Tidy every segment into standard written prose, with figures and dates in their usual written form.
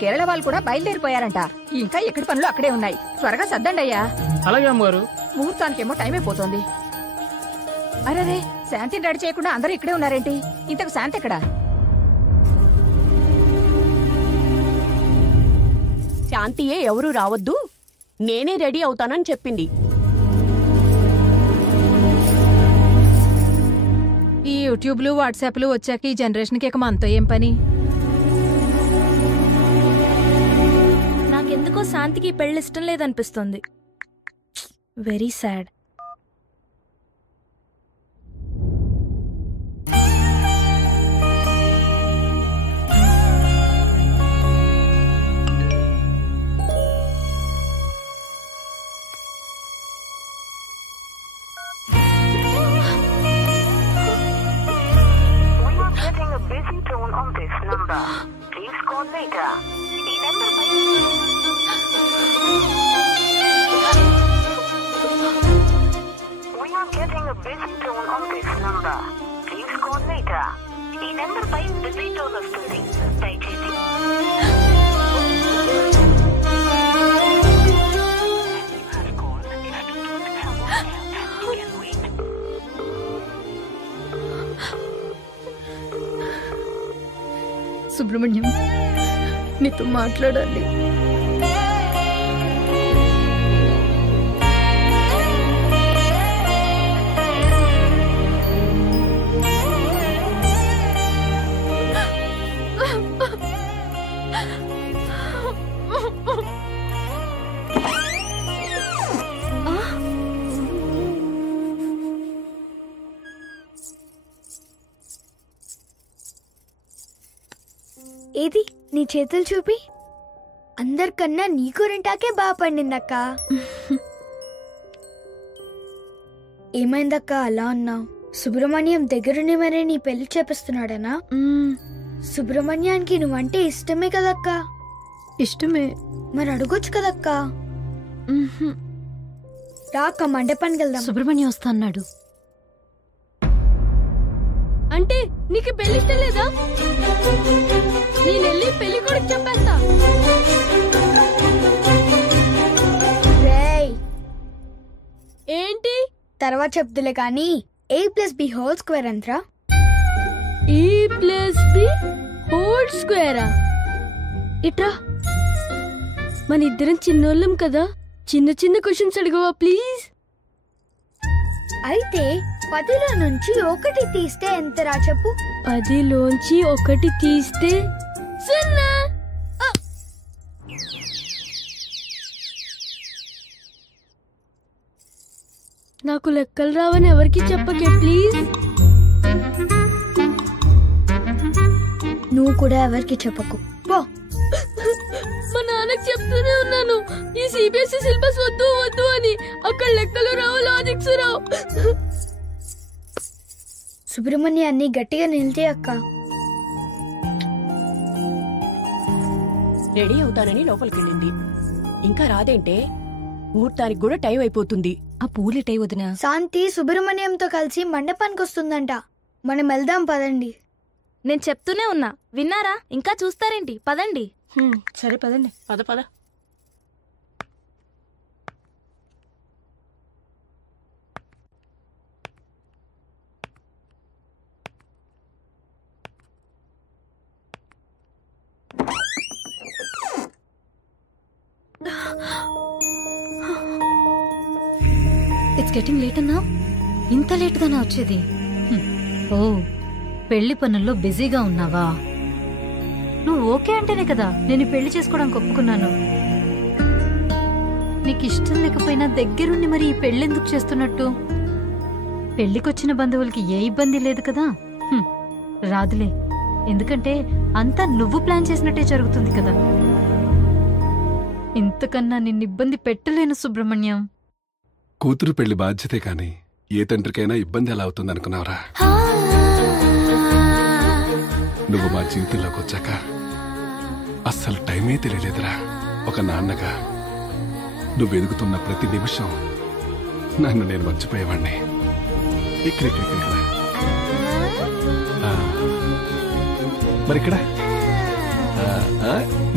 కేరళ వాళ్ళు కూడా బయలుదేరిపోయారంట. ఇంకా ఎక్కడి పనులు అక్కడే ఉన్నాయి. త్వరగా సర్దండి అయ్యా. అలాగే అమ్మగారు. ముహూర్తానికేమో టైం అయిపోతుంది. అరే శాంతిని రెడీ చేయకుండా అందరూ ఇక్కడే ఉన్నారేంటి? ఇంతకు శాంతి ఎక్కడా? శాంతియే ఎవరూ రావద్దు, నేనే రెడీ అవుతానని చెప్పింది. ఈ యూట్యూబ్లు వాట్సాప్లు వచ్చాక ఈ జనరేషన్కి ఇక మనతో ఏం పని? నాకెందుకో శాంతికి పెళ్లి ఇష్టం లేదనిపిస్తుంది. Very sad. సుబ్రహ్మణ్యం, నీతో మాట్లాడాలి. ఏది నీ చేతులు చూపి. అందరికన్నా నీ కూరంటాకే బాగా పండిందక్క. ఏమైందక్క అలా ఉన్నావు? సుబ్రహ్మణ్యం దగ్గరుండి మరే నీ పెళ్లి చేపిస్తున్నాడనా? సుబ్రహ్మణ్యానికి నువ్వంటే ఇష్టమే కదక్క. ఇష్టమే. మరి అడగొచ్చు కదక్క. రాక మండపానికి వెళ్దాం. సుబ్రహ్మణ్యం వస్తా అన్నాడు. అంటే నీకు పెళ్లి ఇష్టం లేదా? నేనెళ్ళి పెళ్లి కొడుకు చెప్పేస్తా. ఏంటి తర్వాత చెప్తులే కానీ a+b² ఎంతరా? a+b² ఇట్రా. మన ఇద్దరం చిన్నోళ్ళం కదా, చిన్న చిన్న క్వశ్చన్స్ అడగవా ప్లీజ్? అయితే 10లో నుంచి 1 తీస్తే ఎంతరా చెప్పు? 10లోంచి 1 తీస్తే 0. నాకు లెక్కలు రావని ఎవరికి చెప్పకే ప్లీజ్. నువ్వు కూడా ఎవరికి చెప్పకు పో. మా నాన్నకి చెప్తూనే ఉన్నాను ఈ సిబిఎస్ఈ సిలబస్ వద్దు వద్దు అని. అక్కడ లెక్కలు రావు, లాజిక్స్ రావు. సుబ్రహ్మణ్యాన్ని గట్టిగా నిలితే అక్క. రెడీ అవుతానని లోపలికెళ్ళింది. ఇంకా రాదేంటే? ముహూర్తానికి కూడా టైం అయిపోతుంది. ఆ పూలిటై వదినా. శాంతి సుబ్రహ్మణ్యంతో కలిసి మండపానికి వస్తుందంట. మనం వెళ్దాం పదండి. నేను చెప్తూనే ఉన్నా, విన్నారా? ఇంకా చూస్తారేంటి? పదండి. సరే పదండి. పద. ఇట్స్ గెటింగ్ లేట్ అన్నా. ఇంత లేట్గానా వచ్చేది? ఓ, పెళ్లి పనుల్లో బిజీగా ఉన్నావా? నువ్వు ఓకే అంటేనే కదా నేను పెళ్లి చేసుకోవడానికి ఒప్పుకున్నాను. నీకు ఇష్టం లేకపోయినా దగ్గరుండి మరి ఈ పెళ్ళెందుకు చేస్తున్నట్టు? పెళ్లికొచ్చిన బంధువులకి ఏ ఇబ్బంది లేదు కదా. రాదులే, ఎందుకంటే అంతా నువ్వు ప్లాన్ చేసినట్టే జరుగుతుంది కదా. ఇంతకన్నా నిన్ను ఇబ్బంది పెట్టలేను సుబ్రహ్మణ్యం. కూతురు పెళ్లి బాధ్యతే కాని ఏ తండ్రికైనా ఇబ్బంది ఎలా అవుతుందనుకున్నావురా? నువ్వు మా జీవితంలోకి వచ్చాక అస్సలు టైమే తెలియలేదురా. ఒక నాన్నగా నువ్వు ఎదుగుతున్న ప్రతి నిమిషం నన్ను నేను మర్చిపోయేవాణ్ణి. ఇక్కడ మరిక్కడ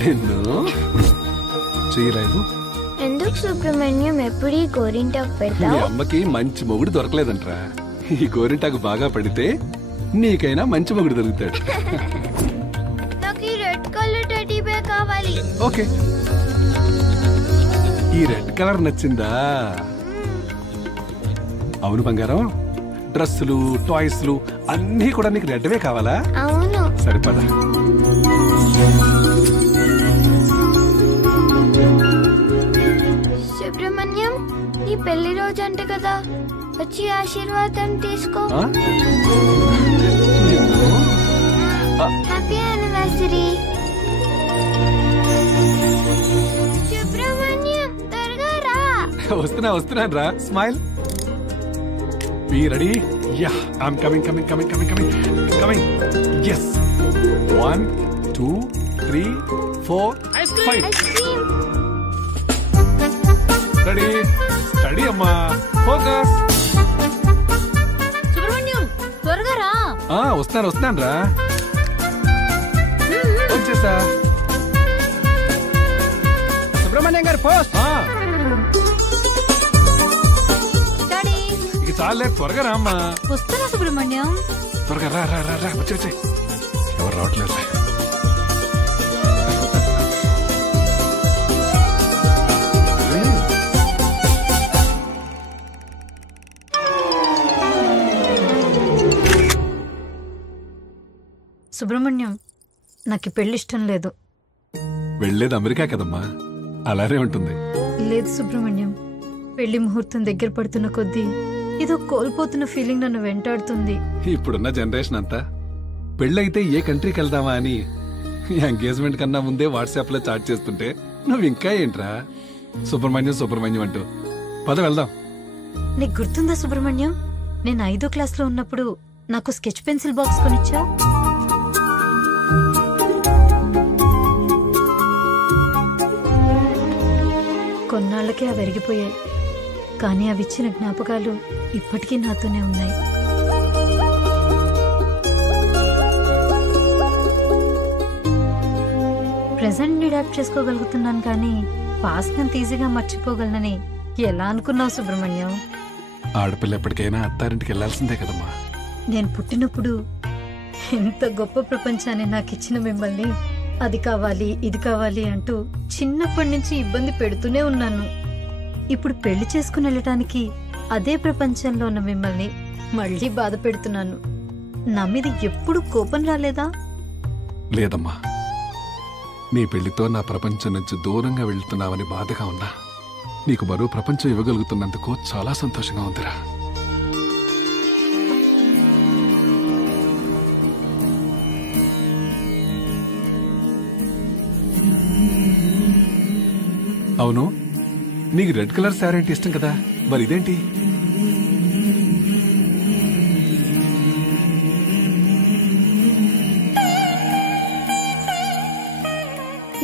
నిన్ను చేయలేదు. ఎందుకు సుబ్రహ్మణ్యం ఎప్పుడు ఈ గోరింటాకు మీ పెడతావు? అమ్మకి మంచి మొగుడు దొరకలేదంట్రా. ఈ గోరింటాకు బాగా పడితే నీకైనా మంచి మొగుడు దొరుకుతాడు. నాకు ఈ రెడ్ కలర్ టెడ్డీ బేర్ కావాలి. ఓకే, ఈ రెడ్ కలర్ నచ్చిందా? అవును బంగారం, డ్రెస్సులు టాయ్స్లు అన్నీ కూడా నీకు రెడ్వే కావాలా? అవును. సరిపడా. సుబ్రహ్మణ్యం, నీ పెళ్లి రోజు అంట కదా, వచ్చి ఆశీర్వాదం తీసుకో. Happy anniversary. సుబ్రహ్మణ్యం త్వరగా రా. వస్తున్నాను రా. Smile. Be ready? Yeah, I'm coming coming coming coming coming coming. Yes. 1 2 3 4 5. Ready? Study అమ్మా. ఫోకస్. సుబ్రహ్మణ్యం త్వరగా రా. వస్తున్నాను రా. వచ్చేసా. సుబ్రహ్మణ్యం గారు పోస్ట్. ఇక చాలే, త్వరగా రా అమ్మా. వస్తున్నా సుబ్రహ్మణ్యం. త్వరగా రా రా రా రా. వచ్చే. ఎవరు రావట్లేదు. సుబ్రహ్మణ్యం, నాకు పెళ్లి ఇష్టం లేదు. వెళ్ళేది అమెరికా కదమ్మా, అలానే ఉంటుంది. లేదు సుబ్రహ్మణ్యం, పెళ్లి ముహూర్తం దగ్గర పడుతున్న కొద్దీ ఏదో కోల్పోతున్న ఫీలింగ్ నన్ను వెంటాడుతుంది. ఇప్పుడున్న జనరేషన్ అంతా పెళ్ళైతే ఏ కంట్రీకి వెళ్దామా అని ఎంగేజ్మెంట్ కన్నా ముందే వాట్సాప్ లో చాట్ చేస్తుంటే నువ్వు ఇంకా ఏంట్రా సుబ్రహ్మణ్యం అంటూ. పద వెళ్దాం. నీకు గుర్తుందా సుబ్రహ్మణ్యం, నేను 5వ క్లాస్లో ఉన్నప్పుడు నాకు స్కెచ్ పెన్సిల్ బాక్స్ కొనిచ్చావు. కొన్నాళ్లకే అవి అరిగిపోయాయి, కానీ అవి ఇచ్చిన జ్ఞాపకాలు ఇప్పటికీ నాతోనే ఉన్నాయి. ప్రెజెంట్ ని అడాప్ట్ చేసుకోగలుగుతున్నాను, కానీ పాస్ట్ నంత ఈజీగా మర్చిపోగలనని ఎలా అనుకున్నావు సుబ్రహ్మణ్యం? ఆడపిల్ల ఎప్పటికైనా అత్తారింటికి వెళ్లాల్సిందే కదమ్మా. నేను పుట్టినప్పుడు ఇంత గొప్ప ప్రపంచాన్ని నాకు ఇచ్చిన మిమ్మల్ని అది కావాలి ఇది కావాలి అంటూ చిన్నప్పటి నుంచి ఇబ్బంది పెడుతూనే ఉన్నాను. ఇప్పుడు పెళ్లి చేసుకుని వెళ్ళటానికి అదే ప్రపంచంలో ఉన్న మిమ్మల్ని మళ్ళీ బాధ పెడుతున్నాను. నా మీద ఎప్పుడు కోపం రాలేదా? లేదమ్మా, నీ పెళ్లితో నా ప్రపంచం నుంచి దూరంగా వెళ్తున్నావని బాధగా ఉన్నా నీకు మరో ప్రపంచం ఇవ్వగలుగుతున్నందుకు చాలా సంతోషంగా ఉందిరా. అవును, నీకు రెడ్ కలర్ శారీ అంటే ఇష్టం కదా, మరి ఇదేంటి?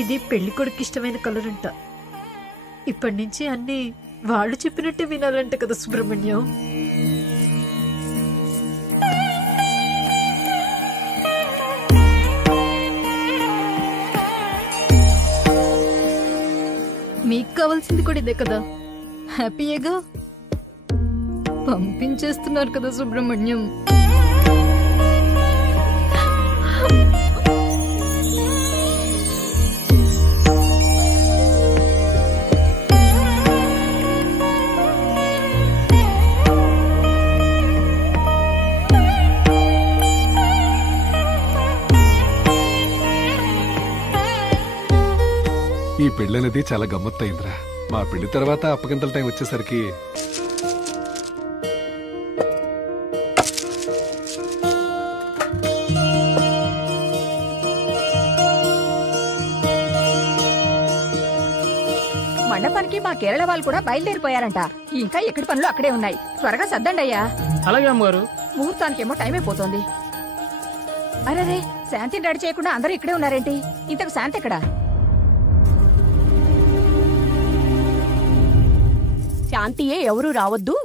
ఇది పెళ్లి కొడుకు ఇష్టమైన కలర్ అంట. ఇప్పటి నుంచి అన్ని వాళ్ళు చెప్పినట్టే వినాలంట కదా సుబ్రహ్మణ్యం. మీకు కావాల్సింది కూడా ఇదే కదా, హ్యాపీయేగా. పంపించేస్తున్నారు కదా సుబ్రహ్మణ్యం. ఈ పెళ్ళనేది చాలా గమ్మత్తయిందిరా. మా పెళ్లి తర్వాత అప్పగింతల టైం వచ్చేసరికి మండపానికి మా కేరళ వాళ్ళు కూడా బయలుదేరిపోయారంట. ఇంకా ఎక్కడి పనులు అక్కడే ఉన్నాయి. త్వరగా సర్దండి అయ్యా. అలాగే అమ్మగారు. ముహూర్తానికేమో టైం అయిపోతుంది. అరే, శాంతిని రెడీ చేయకుండా అందరూ ఇక్కడే ఉన్నారేంటి? ఇంతకు శాంతి ఎక్కడా? శాంతియే ఎవరూ రావద్దు,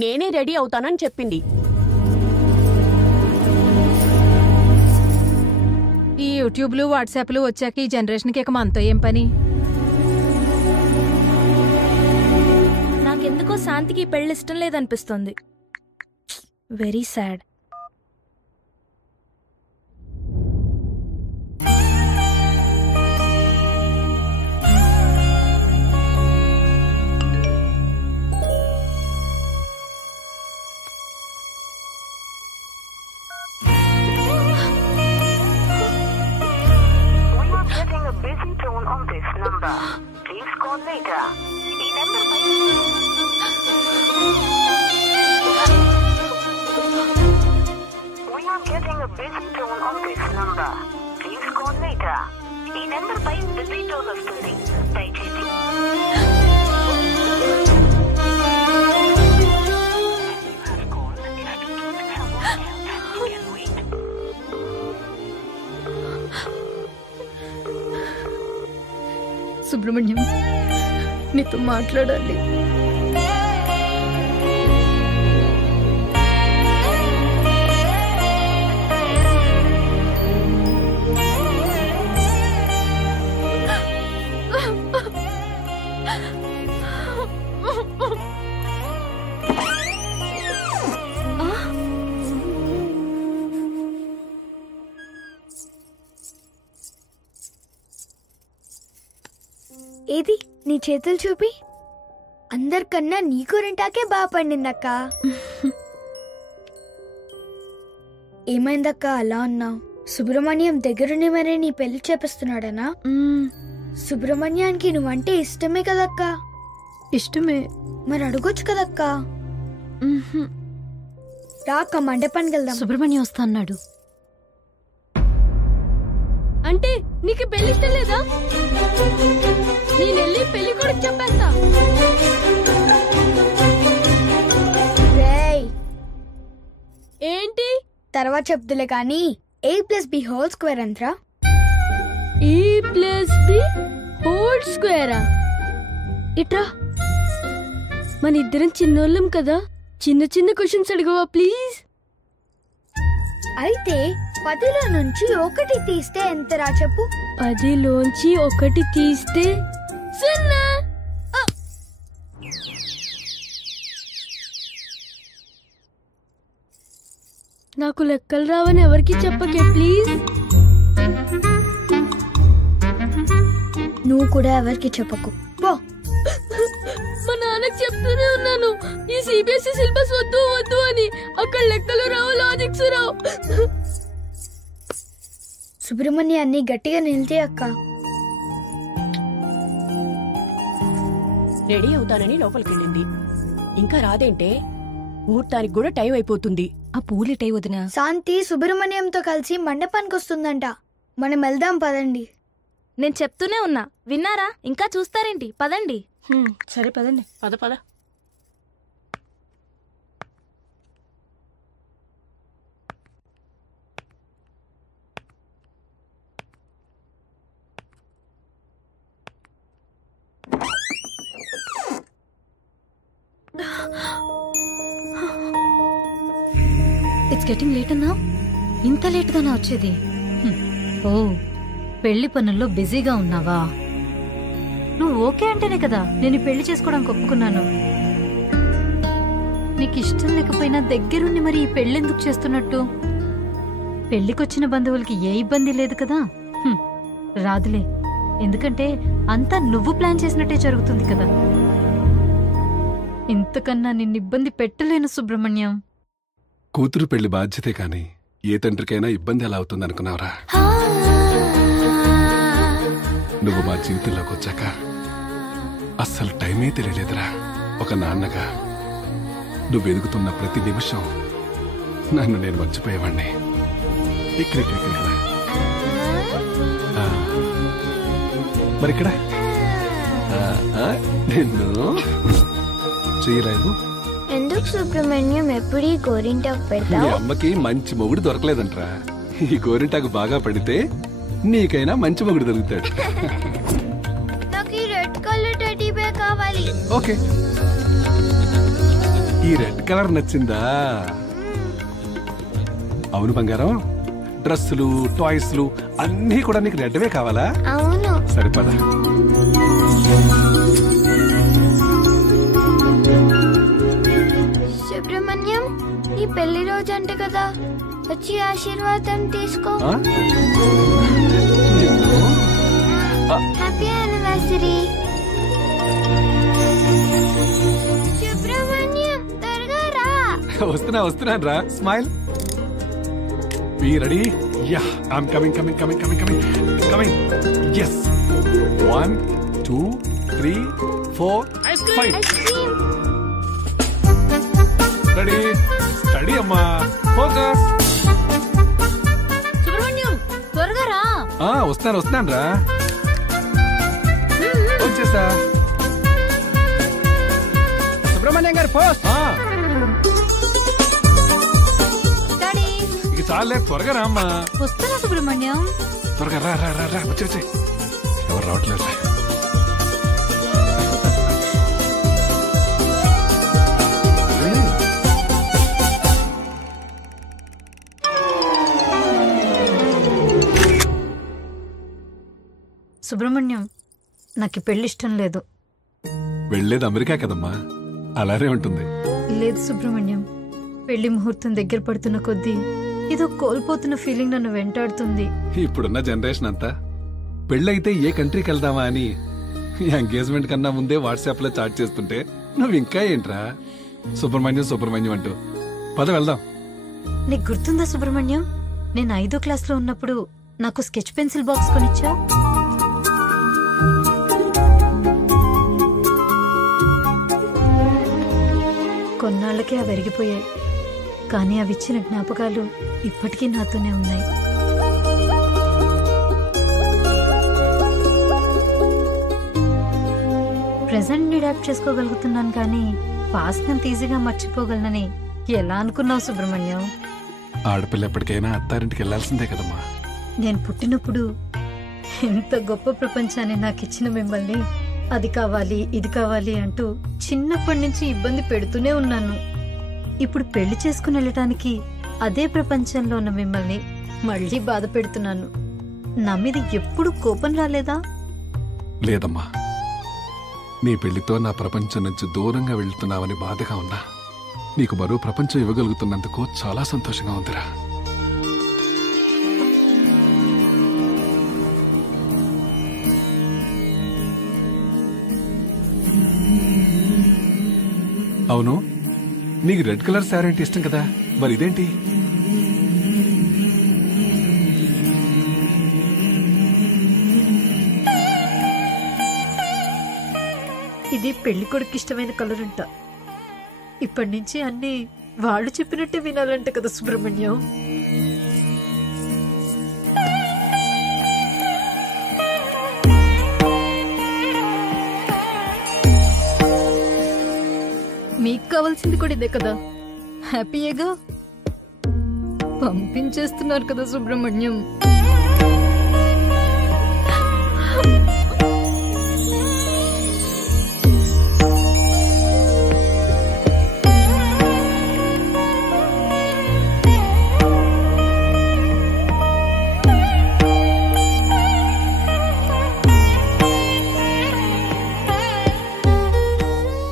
నేనే రెడీ అవుతానని చెప్పింది. ఈ యూట్యూబ్లు వాట్సాప్లు వచ్చాక ఈ జనరేషన్కి ఇక మనతో ఏం పని? నాకెందుకో శాంతికి పెళ్లి ఇష్టం లేదనిపిస్తుంది. Very sad. సుబ్రహ్మణ్యం, నీతో మాట్లాడాలి. ఏది నీ చేతులు చూపి. అందరికన్నా నీ గోరింటాకే బాగా పండిందక్క. ఏమైందక్క అలా ఉన్నావు? సుబ్రహ్మణ్యం దగ్గరుండి మరే నీ పెళ్లి చేపిస్తున్నాడనా? సుబ్రహ్మణ్యానికి నువ్వంటే ఇష్టమే కదక్క. ఇష్టమే. మరి అడగొచ్చు కదక్క. రాక మండపానికి వెళ్దాం. సుబ్రహ్మణ్యం వస్తా అన్నాడు. అంటే నీకు పెళ్లి ఇష్టం లేదా? నేనెళ్ళి పెళ్లి కూడా చెప్పేస్తా. ఏంటి తర్వాత చెప్తులే కానీ a+b² ఎంతరా? a+b² ఇట్రా. మన ఇద్దరం చిన్నోళ్ళం కదా, చిన్న చిన్న క్వశ్చన్స్ అడగవా ప్లీజ్? అయితే 10లో నుంచి 1 తీస్తే ఎంతరా చెప్పు? 10లోంచి 1 తీస్తే 0. నాకు లెక్కలు రావని ఎవరికి చెప్పకే ప్లీజ్. నువ్వు కూడా ఎవరికి చెప్పకు పో. మా నాన్నకి చెప్తూనే ఉన్నాను ఈ సిబిఎస్ఈ సిలబస్ వద్దు వద్దు అని. అక్కడ లెక్కలు రావు, లాజిక్స్ రావు. సుబ్రహ్మణ్యాన్ని గట్టిగా నిలిచే అక్క. రెడీ అవుతానని లోపలికెళ్ళింది. ఇంకా రాదేంటే? ముహూర్తానికి కూడా టైం అయిపోతుంది. ఆ పూలిటై వదినా. శాంతి సుబ్రహ్మణ్యంతో కలిసి మండపానికి వస్తుందంట. మనం వెళ్దాం పదండి. నేను చెప్తూనే ఉన్నా, విన్నారా? ఇంకా చూస్తారేంటి? పదండి. సరే పదండి. పద పద. ఇట్స్ గెటింగ్ లేట్ అన్నా. ఇంత లేట్గానా వచ్చేది? ఓ, పెళ్లి పనుల్లో బిజీగా ఉన్నావా? నువ్వు ఓకే అంటేనే కదా నేను పెళ్లి చేసుకోవడానికి ఒప్పుకున్నాను. నీకు ఇష్టం లేకపోయినా దగ్గరుండి మరి ఈ పెళ్ళెందుకు చేస్తున్నట్టు? పెళ్లికొచ్చిన బంధువులకి ఏ ఇబ్బంది లేదు కదా. రాదులే, ఎందుకంటే అంతా నువ్వు ప్లాన్ చేసినట్టే జరుగుతుంది కదా. ఇంతకన్నా నిన్ను ఇబ్బంది పెట్టలేను సుబ్రహ్మణ్యం. కూతురు పెళ్లి బాధ్యతే కాని ఏ తండ్రికైనా ఇబ్బంది ఎలా అవుతుంది అనుకున్నావురా? నువ్వు మా జీవితంలోకి వచ్చాక అస్సలు టైమే తెలియలేదురా. ఒక నాన్నగా నువ్వు ఎదుగుతున్న ప్రతి నిమిషం నన్ను నేను మర్చిపోయేవాణ్ణి. ఇక్కడ మరిక్కడ నిన్ను చేయలేవు. ఎందుకు సుబ్రహ్మణ్యం ఎప్పుడు ఈ గోరింటాకు మీ పెడతావు? అమ్మకి మంచి మొగుడు దొరకలేదంట్రా. ఈ గోరింటాకు బాగా పడితే నీకైనా మంచి మొగుడు దొరుకుతాడు. నాకు ఈ రెడ్ కలర్ టెడ్డీ బేర్ కావాలి. ఓకే, ఈ రెడ్ కలర్ నచ్చిందా? అవును బంగారం, డ్రెస్సులు టాయ్స్లు అన్నీ కూడా నీకు రెడ్వే కావాలా? అవును. సరిపదా. సుబ్రహ్మణ్యం, నీ పెళ్లి రోజు అంట కదా, వచ్చి ఆశీర్వాదం తీసుకో. Happy anniversary. సుబ్రహ్మణ్యం, త్వరగా రా. వస్తున్నాను రా. Smile. Be ready. Yeah, I'm coming coming coming coming coming coming. Yes. 1 2 3 4 5. Ready. Study అమ్మా. ఫోకస్. సుబ్రహ్మణ్యం, త్వరగా రా. వస్తున్నాను రా. వచ్చేసా. సుబ్రహ్మణ్యం గారు పోస్ట్. ఇక చాలే, త్వరగా రా అమ్మా. వస్తున్నా సుబ్రహ్మణ్యం. త్వరగా రా రా రా రా. వచ్చే. ఎవరు రావట్లేదు. సుబ్రహ్మణ్యం, నాకు పెళ్లి ఇష్టం లేదు. వెళ్ళేది అమెరికా కదమ్మా, అలానే ఉంటుంది. లేదు సుబ్రహ్మణ్యం, పెళ్లి ముహూర్తం దగ్గర పడుతున్న కొద్దీ ఏదో కోల్పోతున్న ఫీలింగ్ నన్ను వెంటాడుతుంది. ఇప్పుడున్న జనరేషన్ అంతా పెళ్ళైతే ఏ కంట్రీకి వెళ్దామా అని ఎంగేజ్మెంట్ కన్నా ముందే వాట్సాప్ లో చాట్ చేస్తుంటే నువ్వు ఇంకా ఏంట్రా సుబ్రహ్మణ్యం అంటూ. పద వెళ్దాం. నీకు గుర్తుందా సుబ్రహ్మణ్యం, నేను 5వ క్లాస్లో ఉన్నప్పుడు నాకు స్కెచ్ పెన్సిల్ బాక్స్ కొనిచ్చావు. కొన్నాళ్లకే అవి అరిగిపోయాయి, కానీ అవి ఇచ్చిన జ్ఞాపకాలు ఇప్పటికీ నాతోనే ఉన్నాయి. ప్రెజెంట్ ని అడాప్ట్ చేసుకోగలుగుతున్నాను, కానీ పాస్ట్ అంత ఈజీగా మర్చిపోగలనని ఎలా అనుకున్నావు సుబ్రహ్మణ్యం? ఆడపిల్ల ఎప్పటికైనా అత్తారింటికి వెళ్లాల్సిందే కదమ్మా. నేను పుట్టినప్పుడు ఎంత గొప్ప ప్రపంచాన్ని నాకు ఇచ్చిన మిమ్మల్ని అది కావాలి ఇది కావాలి అంటూ చిన్నప్పటి నుంచి ఇబ్బంది పెడుతూనే ఉన్నాను. ఇప్పుడు పెళ్లి చేసుకుని వెళ్ళటానికి అదే ప్రపంచంలో ఉన్న మిమ్మల్ని మళ్ళీ బాధ పెడుతున్నాను. నా మీద ఎప్పుడు కోపం రాలేదా? లేదమ్మా, నీ పెళ్లితో నా ప్రపంచం నుంచి దూరంగా వెళ్తున్నావని బాధగా ఉన్నా నీకు మరో ప్రపంచం ఇవ్వగలుగుతున్నందుకు చాలా సంతోషంగా ఉందిరా. అవును, నీకు రెడ్ కలర్ శారీ అంటే ఇష్టం కదా, మరి ఇదేంటి? ఇది పెళ్లి కొడుకు ఇష్టమైన కలర్ అంట. ఇప్పటి నుంచి అన్ని వాళ్ళు చెప్పినట్టే వినాలంట కదా సుబ్రహ్మణ్యం. మీకు కావాల్సింది కూడా ఇదే కదా, హ్యాపీయేగా. పంపించేస్తున్నారు కదా సుబ్రహ్మణ్యం.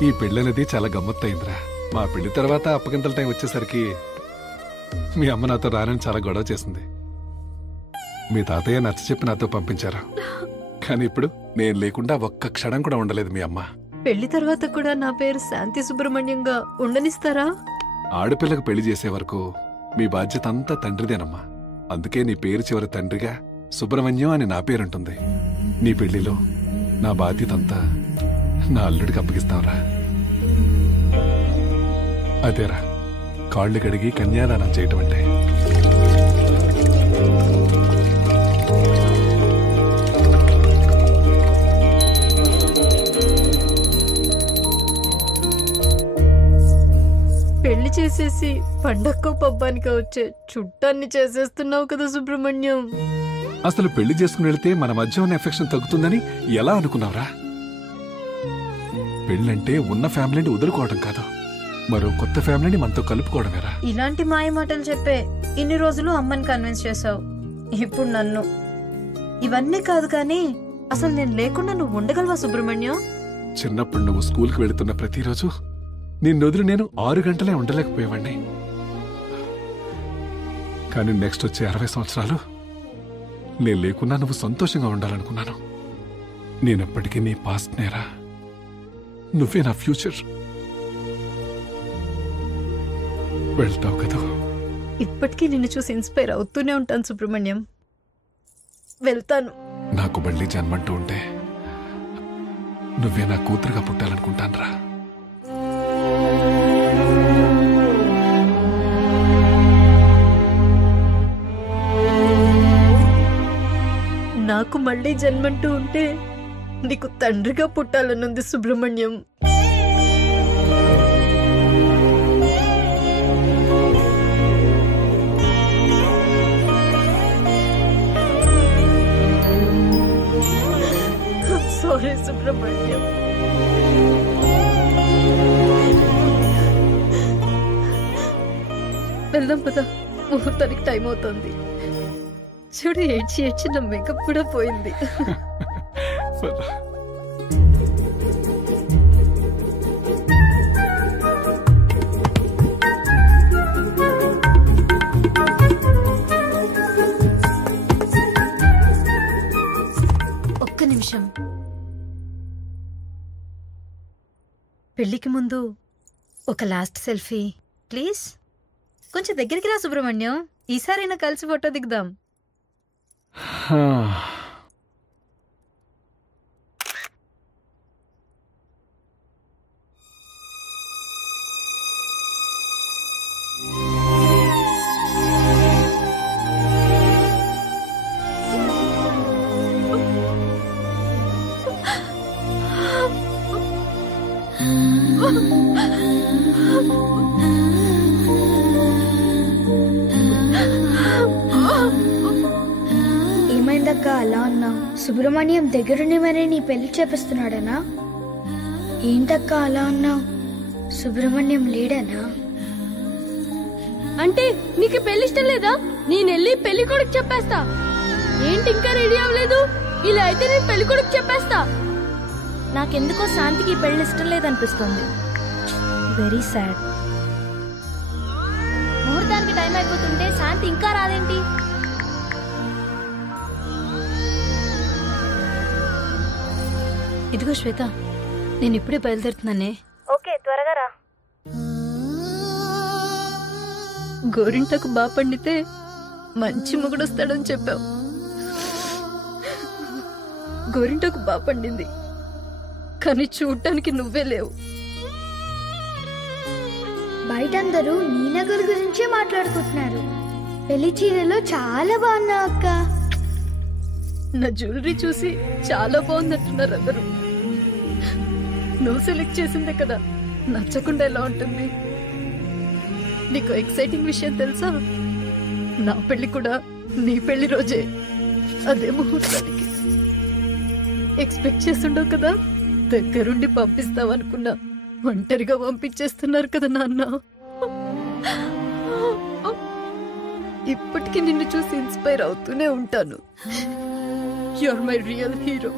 ఈ పెళ్ళనేది చాలా గమ్మత్తయిందిరా. మా పెళ్లి తర్వాత అప్పగింతల టైం వచ్చేసరికి మీ అమ్మ నాతో రానని చాలా గొడవ చేసింది. మీ తాతయ్య నచ్చ చెప్పి నాతో పంపించారు, కానీ ఇప్పుడు నేను లేకుండా ఒక్క క్షణం కూడా ఉండలేదు మీ అమ్మ. పెళ్లి తర్వాత కూడా నా పేరు శాంతి సుబ్రహ్మణ్యంగా ఉండనిస్తారా? ఆడపిల్లకు పెళ్లి చేసే వరకు మీ బాధ్యత అంతా తండ్రిదేనమ్మా. అందుకే నీ పేరు చివరి తండ్రిగా సుబ్రహ్మణ్యం అని నా పేరుంటుంది. నీ పెళ్లిలో నా బాధ్యత అంతా నా అల్లుడికి అప్పగిస్తాంరా. అదేరా కాళ్ళు కడిగి కన్యాదానం చేయటం అంటే. పెళ్లి చేసేసి పండక్కో పబ్బానికి వచ్చే చుట్టాన్ని చేసేస్తున్నావు కదా సుబ్రహ్మణ్యం. అసలు పెళ్లి చేసుకుని వెళితే మన మధ్య ఉన్న ఎఫెక్షన్ తగ్గుతుందని ఎలా అనుకున్నావురా? పెళ్ళంటే ఉన్న ఫ్యామిలీని వదులుకోవడం కాదు, మరో కొత్త ఫ్యామిలీని మనతో కలుపుకోవడమేరా. ఇలాంటి మాయ మాటలు చెప్పే ఇన్ని రోజులు అమ్మని కన్విన్స్ చేసావు, ఇప్పుడు నన్ను. ఇవన్నీ కాదు కానీ అసలు నేను లేకుండా నువ్వు ఉండగలవా సుబ్రహ్మణ్యం? చిన్నప్పుడు నువ్వు స్కూల్కి వెళుతున్న ప్రతిరోజు నిన్ను వదిలి నేను 6 గంటలే ఉండలేకపోయేవాడిని. కానీ నెక్స్ట్ వచ్చే 60 సంవత్సరాలు నేను లేకున్నా నువ్వు సంతోషంగా ఉండాలనుకున్నాను. నేనెప్పటికీ నీ పాస్ట్ నేరా, నువ్వే నా ఫ్యూచర్. వెళ్తావు కదా? ఇప్పటికీ నిన్ను చూసి ఇన్స్పైర్ అవుతూనే ఉంటాను సుబ్రహ్మణ్యం. వెళ్తాను. నాకు మళ్ళీ జన్మంటూ ఉంటే నువ్వే నా కూతురుగా పుట్టాలనుకుంటానురా. నాకు మళ్ళీ జన్మంటూ ఉంటే నీకు తండ్రిగా పుట్టాలనుంది సుబ్రహ్మణ్యం. సారీ సుబ్రహ్మణ్యం. వెళ్దాం పదా, ముహూర్తానికి టైం అవుతుంది. చూడు, ఏడ్చి నా మేకప్ కూడా పోయింది. ఒక్క నిమిషం. పెళ్లికి ముందు ఒక లాస్ట్ సెల్ఫీ ప్లీజ్. కొంచెం దగ్గరికి రా సుబ్రహ్మణ్యం, ఈసారైనా కలిసి ఫోటో దిగుదాం. ఏమైందక్క అలా ఉన్నావు? సుబ్రహ్మణ్యం దగ్గరుండి మరి నీ పెళ్లి చేపిస్తున్నాడనా? ఏంటక్క అలా ఉన్నావు? సుబ్రహ్మణ్యం లేడనా? అంటే నీకు పెళ్లి ఇష్టం లేదా? నేనెళ్ళి పెళ్లి కొడుకు చెప్పేస్తా. ఏంటి ఇంకా రెడీ అవ్వలేదు? ఇలా అయితే నేను పెళ్లి కొడుకు చెప్పేస్తా. నాకెందుకో శాంతికి పెళ్లి ఇష్టం లేదనిపిస్తుంది. Very sad. ముహూర్తానికి టైం అయిపోతుంటే శాంతి ఇంకా రాదేంటి? ఇదిగో శ్వేత, నేను ఇప్పుడే బయలుదేరుతున్నానే. ఓకే, త్వరగా రా. గోరింటకు బా పండితే మంచి మొగుడొస్తాడని చెప్పావు. గోరింటకు బా పండింది, కానీ చూడటానికి నువ్వే లేవు. బయటందరూ నీ నగల గురించే మాట్లాడుకుంటున్నారు. పెళ్లి చీరలో చాలా బాగున్నావు అక్క. నా జ్యువెలరీ చూసి చాలా బాగుందంటున్నారు అందరూ. నువ్వు సెలెక్ట్ చేసిందే కదా, నచ్చకుండా ఎలా ఉంటుంది? నీకు ఎక్సైటింగ్ విషయం తెలుసా? నా పెళ్లి కూడా నీ పెళ్లి రోజే, అదే ముహూర్తానికి. ఎక్స్పెక్ట్ చేస్తుండవు కదా, దగ్గరుండి పంపిస్తావనుకున్నా, ఒంటరిగా పంపించేస్తున్నారు కదా నాన్న. ఇప్పటికీ నిన్ను చూసి ఇన్స్పైర్ అవుతూనే ఉంటాను. You are my real hero.